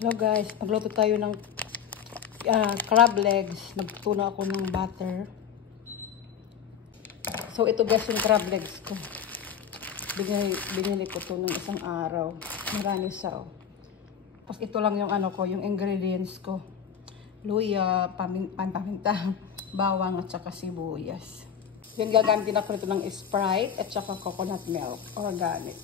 Hello guys, magluto tayo ng crab legs. Nagtuto ako ng butter. So ito guys yung crab legs ko. Binili ko to ng isang araw. Marami siya. Tapos ito lang yung yung ingredients ko. Luya, paminta, bawang at saka sibuyas. Then gagamitin ako nito ng Sprite at saka coconut milk, organic.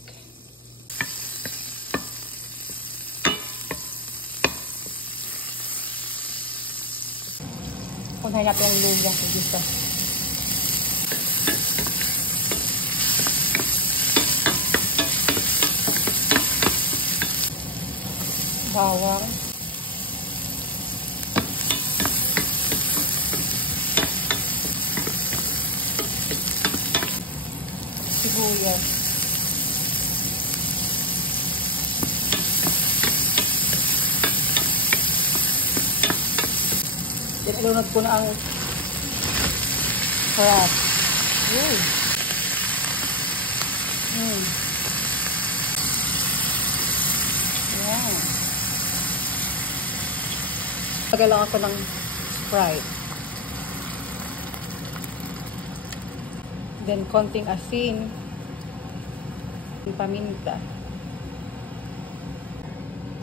Unahin natin ang luya dito. Bawang. Sibuyas. Ilunod ko na ang crab. Wow. Tagay lang ako ng Sprite. Then, konting asin. Paminta.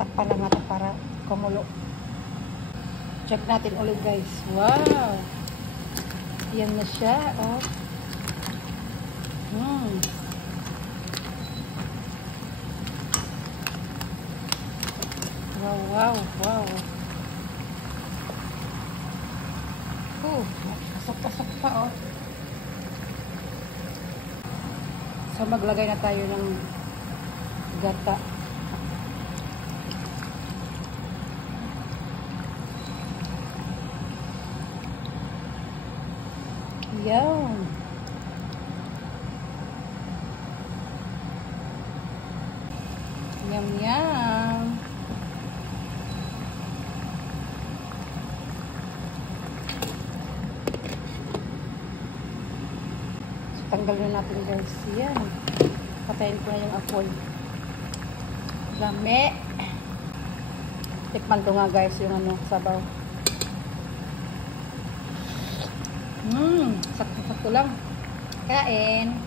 Takpan lang natin para kumulo. Check natin ulit guys. Wow! Yan na siya. Oh. Wow, wow, wow. Pasok-pasok pa oh. So maglagay na tayo ng gata. Yan. Yum, yum. So, tanggal na natin guys. Yan. Patayin ko na yung apoy. Dami. Tikman ko nga guys yung sabaw. Sakto-sakto lang. Kain.